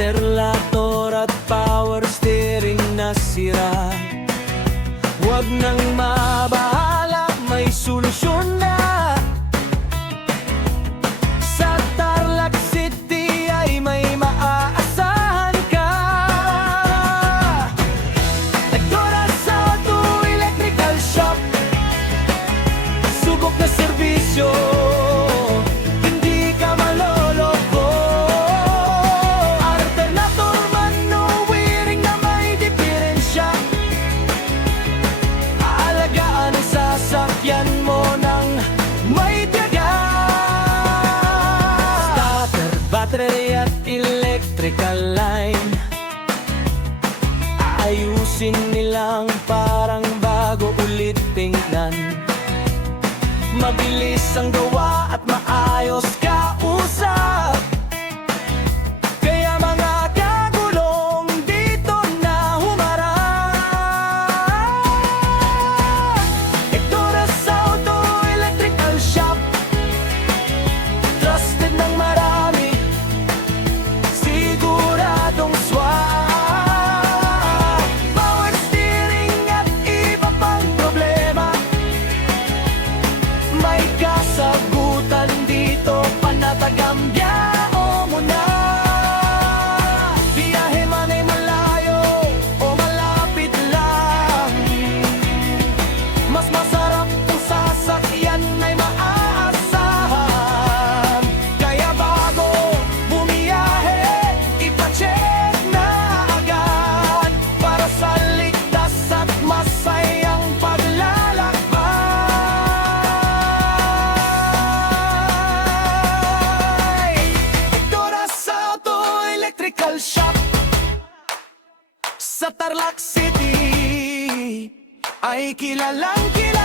Alternator at power steering na sira. Huwag nang mabahala, may solusyon na. Sa Tarlac City ay may maaasahan ka. Nagtoras Auto Electrical Shop, subok na serbisyo, hindi ka maloloko. Alternator man o wiring na may diferensya, aalagaan ang sasakyan mo ng may tiyaga. Starter, battery at electrical line, ayusin nilang parang bago ulit tingnan. Mabilis ang gawa at maayos kausap, kaya mga kagulong dito na humarap. Ectoras Auto Electrical Shop, trusted ng marami, siguradong swak. Power steering at iba pang problema, may kasagutan dito, panatagambya mo na. Biyahe man ay malayo o malapit lang, mas masarap kung sasakyan ay maaasahan. Kaya bago bumiyahe, ipacheck na agad para sa ligtas at masayang paglalakbay. Ectoras Auto Electrical Shop sa Tarlac City ay kilalang kilala.